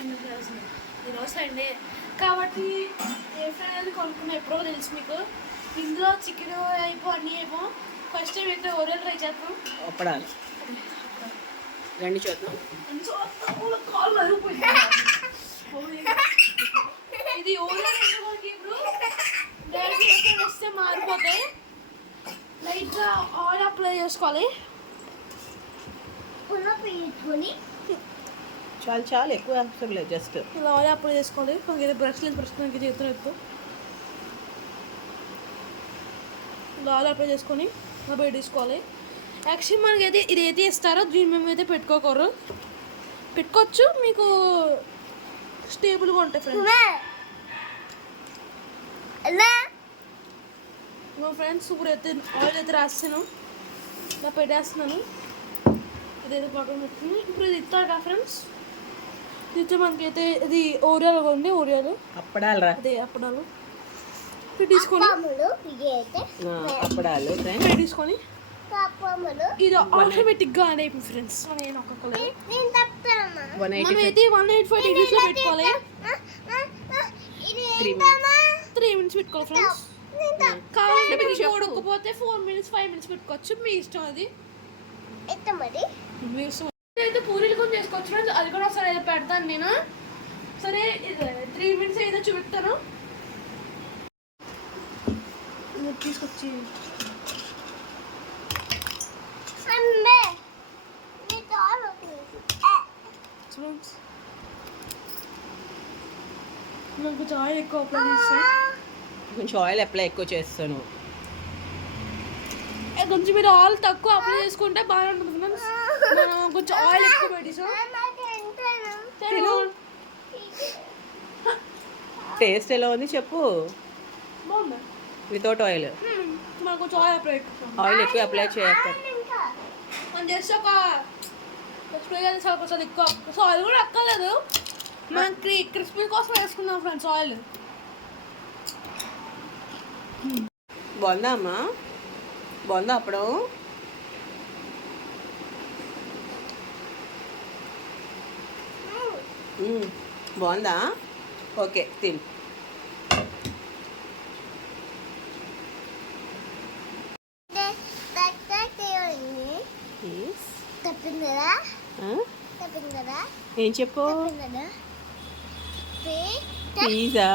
ఈరోజు సండే కాబట్టి ఏ ఫ్రై అనేది కొనుక్కున్నా ఎప్పుడో తెలుసు మీకు. ఇందులో చికెన్ అయిపో అన్నీ అయిపో. ఫస్ట్ టైం అయితే ఓరియల్ ట్రై చేద్దాం. అప్పడాలి రండి చూద్దాం. ఇది ఓరియల్ ఇప్పుడు డైరెక్ట్ వస్తే మారిపోతాయి. లైట్గా ఆయిల్ అప్లై చేసుకోవాలి. చాలు చాలు ఎక్కువ అవసరం లేదు, జస్ట్ ఇలా ఆయిల్ అప్లై చేసుకోవాలి. మనకి బ్రష్ లేదు, బ్రష్ మనకి చేతులు ఎక్కువ ఇలా ఆయిల్ అప్లై చేసుకొని ఇలా బయట తీసుకోవాలి. యాక్చువల్లీ మనకైతే ఇది అయితే ఇస్తారో దీన్ని మేమైతే పెట్టుకోవచ్చు. మీకు స్టేబుల్గా ఉంటాయి ఫ్రెండ్స్. ఫ్రెండ్స్ ఇప్పుడు అయితే ఆయిల్ అయితే రాస్తాను, ఇలా పెట్టేస్తున్నాను. ఇదైతే పక్కన పెట్టుకుని ఇప్పుడు ఇది ఇస్తారు కదా ఫ్రెండ్స్. ఇది మనకైతే ఇది ఓరియాలు ఉంది, ఓరియాలు అప్పడాలు రా, అదే అప్పడాలు పెట్టేసుకొని అప్పడాలు పెట్టేసుకొని ఇది ఆటోమేటిక్గా ఆన్ అయిపోయింది ఫ్రెండ్స్. నేను ఒక్కొక్కరు మనమైతే 185 డిగ్రీస్లో పెట్టుకోవాలి. 3 minutes పెట్టుకోవాలి ఫ్రెండ్స్. కావాలంటే మీకు ఉడకపోతే 4 minutes 5 minutes పెట్టుకోవచ్చు, మీ ఇష్టం. అది అయితే పూరీలు కూడా చేసుకోవచ్చు ఫ్రెండ్స్. అది కూడా ఒకసారి అయితే పెడతాను నేను. సరే 3 minutes అయితే చూపిస్తాను. తీసుకొచ్చి నాకు కొంచెం ఆయిల్ ఎక్కువ అప్లై చేస్తాను. కొంచెం ఆయిల్ అప్లై ఎక్కువ చేస్తాను. కొంచెం మీరు ఆయిల్ తక్కువ అప్లై చేసుకుంటే బాగా ఉంటుంది ఫ్రెండ్స్. మనం కొంచెం ఆయిల్ ఎక్కువ పెట్టేసాం. టేస్ట్ ఎలా ఉంది చెప్పు. బాగుందా వితౌట్ ఆయిల్? మనం కొంచెం ఆయిల్ అప్లై ఆయిల్ ఎక్కువ అప్లై చేస్తాం. మనం జస్ట్ ఒక స్ప్రే కొంచెం ఎక్కువ. సో ఆయిల్ కూడా అక్కర్లేదు, మనం క్రిస్పీ కోసం వేసుకున్నాం ఫ్రెండ్స్ ఆయిల్. బాగుందా అమ్మా? బాగుందా అప్పుడు? బాగుందా? ఓకే తిను. ఏం చెప్పు? పిజ్జా.